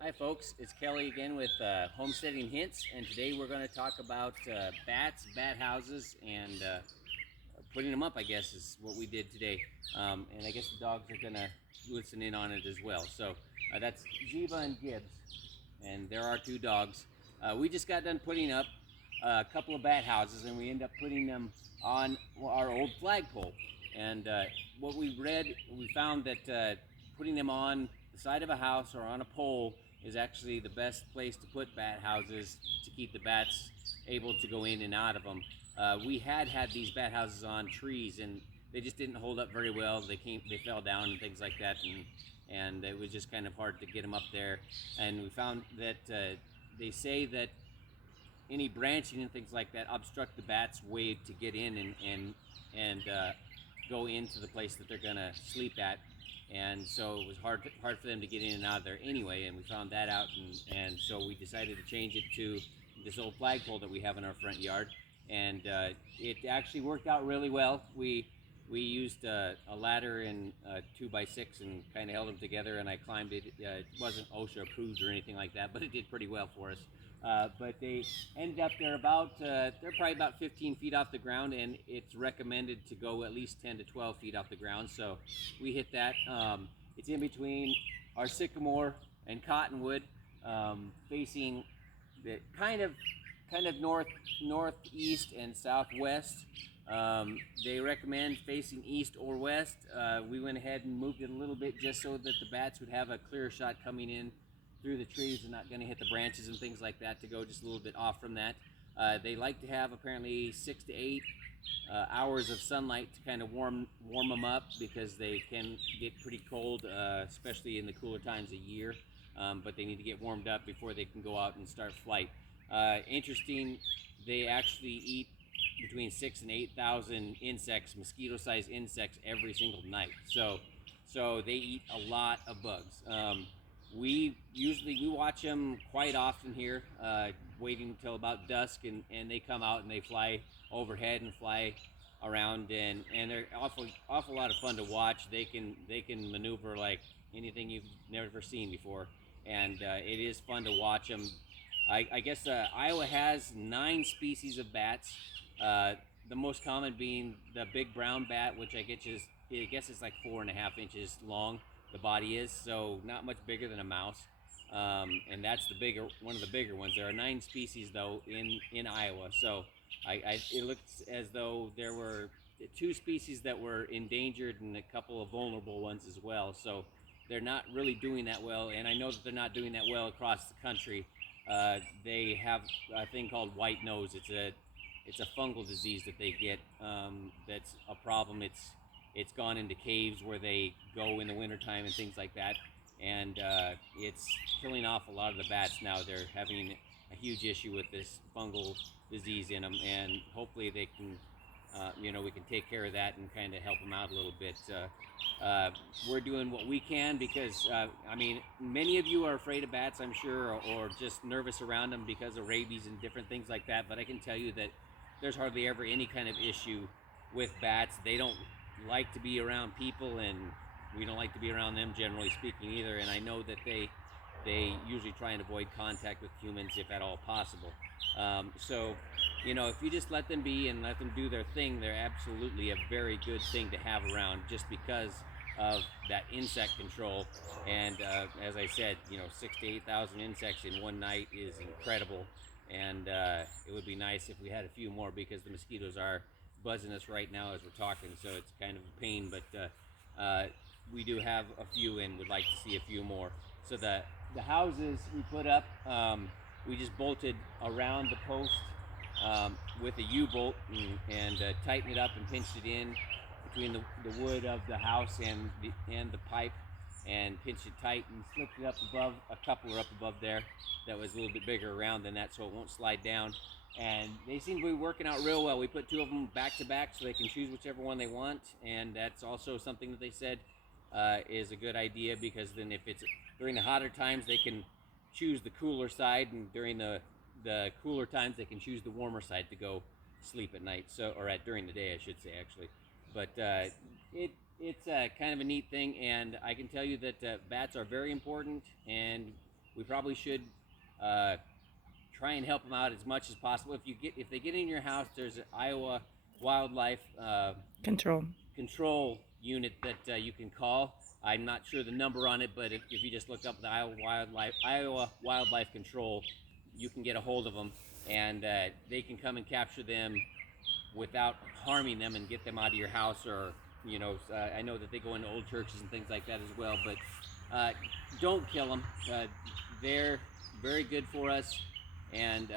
Hi folks, it's Kelly again with Homesteading Hints, and today we're going to talk about bats, bat houses, and putting them up, I guess, is what we did today. And I guess the dogs are going to listen in on it as well. So that's Ziva and Gibbs, and there are two dogs. We just got done putting up a couple of bat houses, and we end up putting them on our old flagpole. And what we read, we found that putting them on the side of a house or on a pole is actually the best place to put bat houses to keep the bats able to go in and out of them. We had these bat houses on trees, and they just didn't hold up very well. They fell down and things like that, and it was just kind of hard to get them up there. And we found that they say that any branching and things like that obstruct the bat's way to get in and go into the place that they're gonna sleep at. And so it was hard for them to get in and out of there anyway. And we found that out, and so we decided to change it to this old flagpole that we have in our front yard. And it actually worked out really well. We used a ladder and a 2x6 and kind of held them together, and I climbed it. It wasn't OSHA approved or anything like that, but it did pretty well for us. But they ended up they're probably about 15 feet off the ground, and it's recommended to go at least 10 to 12 feet off the ground. So we hit that. It's in between our sycamore and cottonwood, facing the kind of northeast and southwest. They recommend facing east or west. We went ahead and moved it a little bit just so that the bats would have a clear shot coming in through the trees and not going to hit the branches and things like that, to go just a little bit off from that. They like to have apparently 6 to 8 hours of sunlight to kind of warm them up, because they can get pretty cold, especially in the cooler times of year. But they need to get warmed up before they can go out and start flight. Interesting, they actually eat between 6 and 8 thousand insects, mosquito-sized insects, every single night. So they eat a lot of bugs. We watch them quite often here, waiting until about dusk, and they come out and they fly overhead and fly around, and they're awful lot of fun to watch. They can maneuver like anything you've never seen before, and it is fun to watch them. I guess Iowa has 9 species of bats. The most common being the big brown bat, which I guess is like 4.5 inches long. The body is so not much bigger than a mouse, and that's one of the bigger ones. There are 9 species though in Iowa, so it looks as though there were 2 species that were endangered and a couple of vulnerable ones as well. So they're not really doing that well, and I know that they're not doing that well across the country. They have a thing called white nose. It's a fungal disease that they get. That's a problem. It's gone into caves where they go in the wintertime and things like that, and it's killing off a lot of the bats now. They're having a huge issue with this fungal disease in them, and hopefully they can, we can take care of that and kind of help them out a little bit. We're doing what we can, because many of you are afraid of bats, I'm sure, or just nervous around them because of rabies and different things like that. But I can tell you that there's hardly ever any kind of issue with bats. They don't like to be around people, and we don't like to be around them, generally speaking, either. And I know that they usually try and avoid contact with humans if at all possible. So, if you just let them be and let them do their thing, they're absolutely a very good thing to have around, just because of that insect control. And as I said, 6 to 8 thousand insects in one night is incredible. And it would be nice if we had a few more, because the mosquitoes are buzzing us right now as we're talking, so it's kind of a pain. But we do have a few, and would like to see a few more. So the houses we put up, we just bolted around the post with a U-bolt, and tightened it up and pinched it in between the wood of the house and the pipe, and pinched it tight and slipped it up above. A couple are up above there that was a little bit bigger around than that, so it won't slide down. And they seem to be working out real well. We put 2 of them back to back so they can choose whichever one they want, and that's also something that they said is a good idea, because then if it's during the hotter times, they can choose the cooler side, and during the cooler times, they can choose the warmer side to go sleep at night. So, or at during the day, I should say, actually. But it's kind of a neat thing, and I can tell you that bats are very important, and we probably should uh, try and help them out as much as possible. If they get in your house, there's an Iowa wildlife Control. control unit that you can call. I'm not sure the number on it, but if you just look up the Iowa Wildlife Control, you can get a hold of them, and they can come and capture them without harming them and get them out of your house. Or I know that they go into old churches and things like that as well. But don't kill them. They're very good for us, and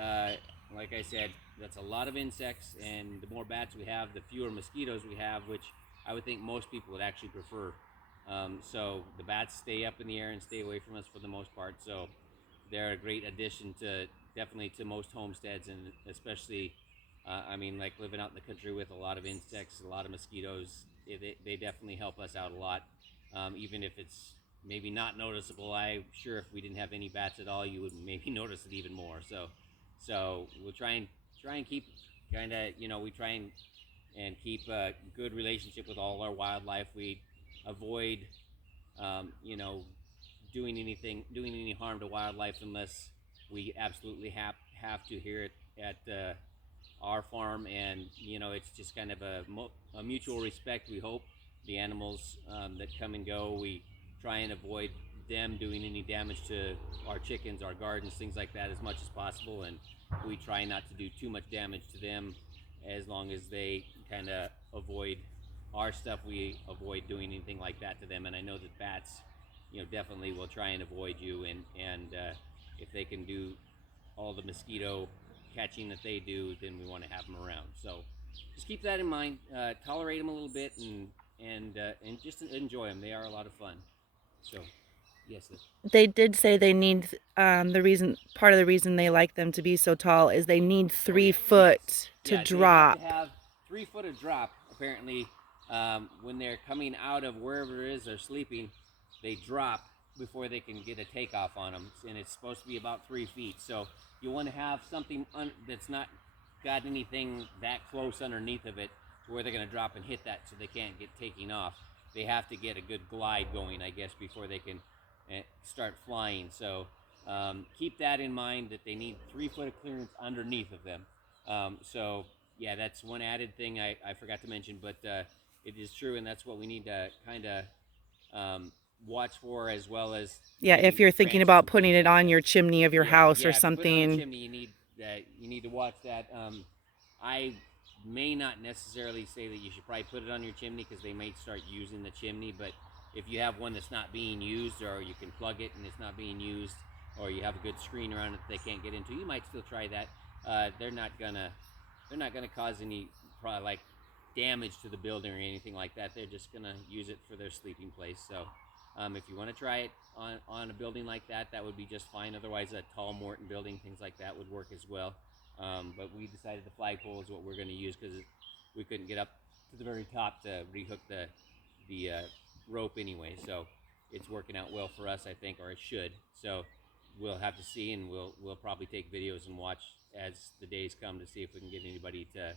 like I said, that's a lot of insects. And the more bats we have, the fewer mosquitoes we have, which I would think most people would actually prefer. So the bats stay up in the air and stay away from us for the most part. So they're a great addition to definitely to most homesteads, and especially I mean, like living out in the country with a lot of insects, a lot of mosquitoes. They definitely help us out a lot, even if it's maybe not noticeable. I'm sure if we didn't have any bats at all, you would maybe notice it even more. So we'll try and keep kind of we try and keep a good relationship with all our wildlife. We avoid you know doing any harm to wildlife unless we absolutely have to here at our farm. And it's just kind of a mutual respect. We hope the animals that come and go, we try and avoid them doing any damage to our chickens, our gardens, things like that as much as possible. And we try not to do too much damage to them as long as they kind of avoid our stuff. We avoid doing anything like that to them. And I know that bats definitely will try and avoid you. And if they can do all the mosquito catching that they do, then we want to have them around. So just keep that in mind. Tolerate them a little bit, and just enjoy them. They are a lot of fun. So yes. They did say they need the reason part of the reason they like them to be so tall is they need Oh three yeah. Yes. foot to Yeah. They have to drop. have 3 foot of drop apparently. When they're coming out of wherever it is they're sleeping, they drop before they can get a takeoff on them, and it's supposed to be about 3 feet. So you want to have something that's not got anything that close underneath of it to where they're going to drop and hit that, so they can't get taking off. They have to get a good glide going, I guess, before they can start flying. So keep that in mind, that they need 3 foot of clearance underneath of them. So yeah, that's one added thing I forgot to mention, but it is true, and that's what we need to kind of watch for, as well as Yeah, if getting you're thinking branches about and putting things it like on that. your chimney of your Yeah, house or yeah. If you put it on a something. chimney, you need to watch that. I may not necessarily say that you should probably put it on your chimney, because they may start using the chimney. But if you have one that's not being used, or you can plug it and it's not being used, or you have a good screen around it that they can't get into, you might still try that. They're not gonna cause any like damage to the building or anything like that. They're just gonna use it for their sleeping place. So if you want to try it on a building like that, that would be just fine. Otherwise, a tall Morton building, things like that, would work as well. But we decided the flagpole is what we're going to use, because we couldn't get up to the very top to rehook the rope anyway. So it's working out well for us, I think, or it should. So we'll have to see, and we'll probably take videos and watch as the days come to see if we can get anybody to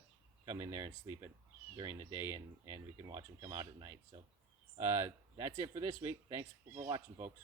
come in there and sleep it during the day, and we can watch them come out at night. So that's it for this week. Thanks for watching, folks.